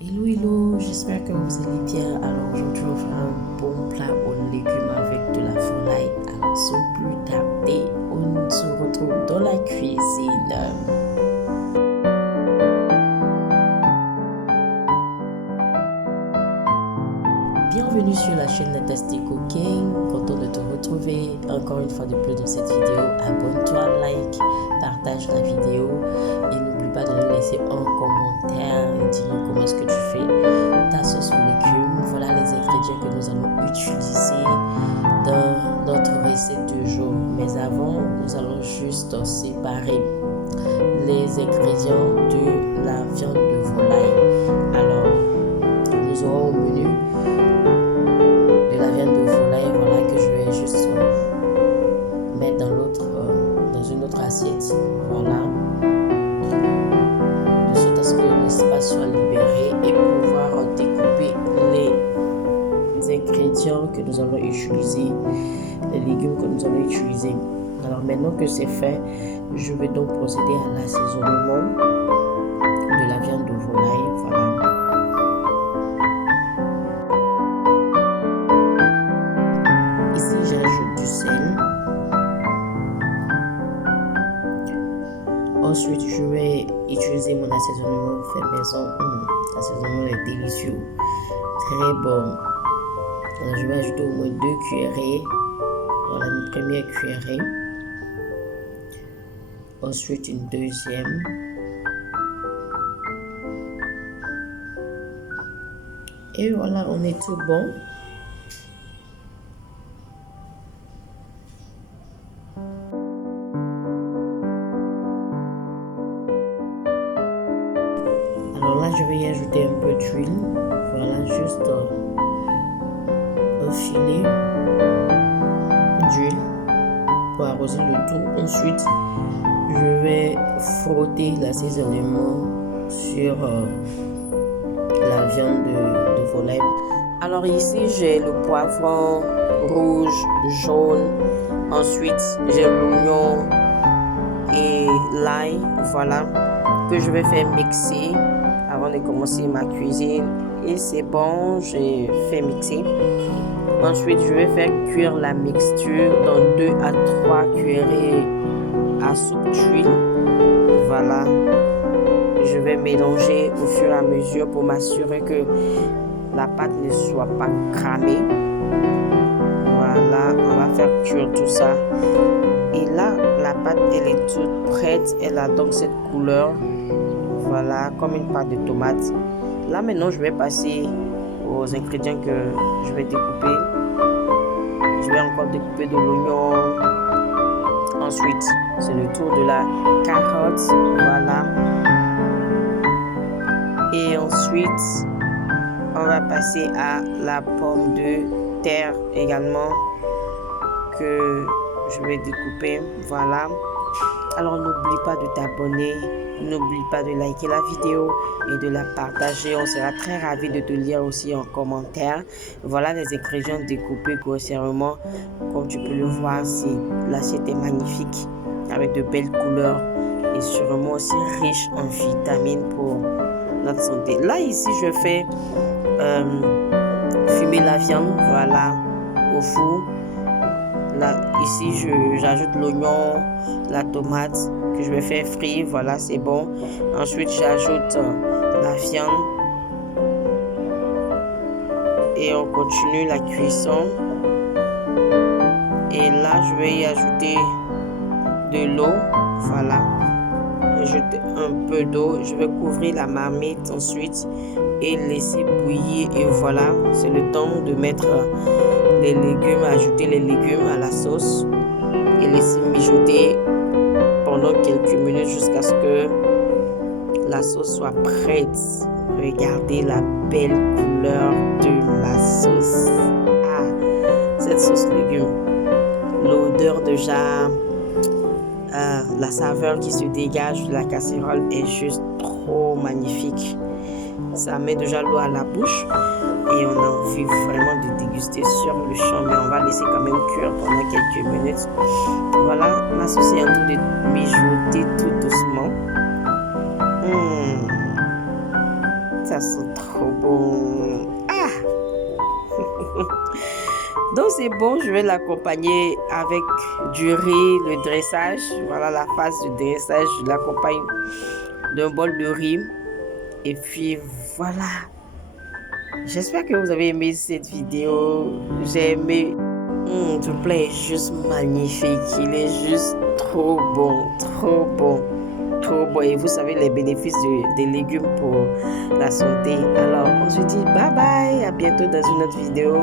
Hello, hello, j'espère que vous allez bien. Alors aujourd'hui, on va faire un bon plat aux légumes avec de la volaille. Alors sans plus tarder, on se retrouve dans la cuisine. Bienvenue sur la chaîne Fantastic Cooking. Content de te retrouver encore une fois de plus dans cette vidéo. Abonne-toi, like, partage la vidéo et n'oublie pas de nous laisser un commentaire et dire comment est-ce que tu fais ta sauce aux légumes. Voilà les ingrédients que nous allons utiliser dans notre recette du jour. Mais avant, nous allons juste séparer les ingrédients de la viande de volaille. Alors, nous aurons au menu de la viande de volaille, voilà, que je vais juste mettre dans une autre assiette, voilà, de sorte à ce que l'espace soit libéré et pouvoir découper les ingrédients que nous allons utiliser, les légumes que nous allons utiliser. Alors maintenant que c'est fait, je vais donc procéder à l'assaisonnement de la viande de volaille, voilà. Ici, j'ajoute du sel. Ensuite, je vais utiliser mon assaisonnement fait maison. L'assaisonnement est délicieux, très bon. Alors, je vais ajouter au moins 2 cuillerées. Voilà une première cuillerée. Ensuite, une deuxième. Et voilà, on est tout bon. Alors là, je vais y ajouter un peu d'huile. Voilà, juste un filet d'huile pour arroser le tout. Ensuite, je vais frotter l'assaisonnement sur la viande de volaille. Alors ici, j'ai le poivron rouge, jaune. Ensuite, j'ai l'oignon et l'ail, voilà, que je vais faire mixer avant de commencer ma cuisine. Et c'est bon, j'ai fait mixer. Ensuite, je vais faire cuire la mixture dans 2 à 3 cuillerées à soupe d'huile. Voilà. Je vais mélanger au fur et à mesure pour m'assurer que la pâte ne soit pas cramée. Voilà, on va faire cuire tout ça. Et là, la pâte, elle est toute prête. Elle a donc cette couleur. Voilà, comme une pâte de tomate. Là, maintenant, je vais passer aux ingrédients que je vais découper. Je vais encore découper de l'oignon. Ensuite, c'est le tour de la carotte. Voilà. Et ensuite, on va passer à la pomme de terre également que je vais découper. Voilà. Alors, n'oublie pas de t'abonner. N'oublie pas de liker la vidéo et de la partager. On sera très ravis de te lire aussi en commentaire. Voilà les ingrédients découpés grossièrement. Comme tu peux le voir, l'assiette est magnifique avec de belles couleurs et sûrement aussi riche en vitamines pour notre santé. Là, ici, je fais fumer la viande, voilà, au four. Là, ici, j'ajoute l'oignon, la tomate que je vais faire frire. Voilà, c'est bon. Ensuite, j'ajoute la viande. Et on continue la cuisson. Et là, je vais y ajouter de l'eau. Voilà. Ajouter un peu d'eau. Je vais couvrir la marmite ensuite et laisser bouillir. Et voilà, c'est le temps de mettre les légumes, ajouter les légumes à la sauce et laisser mijoter pendant quelques minutes jusqu'à ce que la sauce soit prête. Regardez la belle couleur de la sauce. Ah, cette sauce légumes. L'odeur déjà, la saveur qui se dégage de la casserole est juste trop magnifique. Ça met déjà l'eau à la bouche. Et on a envie vraiment de déguster sur le champ, mais on va laisser quand même cuire pendant quelques minutes. Voilà, ma sauce est en train de mijoter tout doucement. Ça sent trop bon. Ah! Donc c'est bon, je vais l'accompagner avec du riz, le dressage. Voilà la phase du dressage. Je l'accompagne d'un bol de riz. Et puis voilà. J'espère que vous avez aimé cette vidéo. J'ai aimé. Ce plat est juste magnifique. Il est juste trop bon, trop bon, trop bon. Et vous savez les bénéfices des légumes pour la santé. Alors, on se dit bye bye. À bientôt dans une autre vidéo.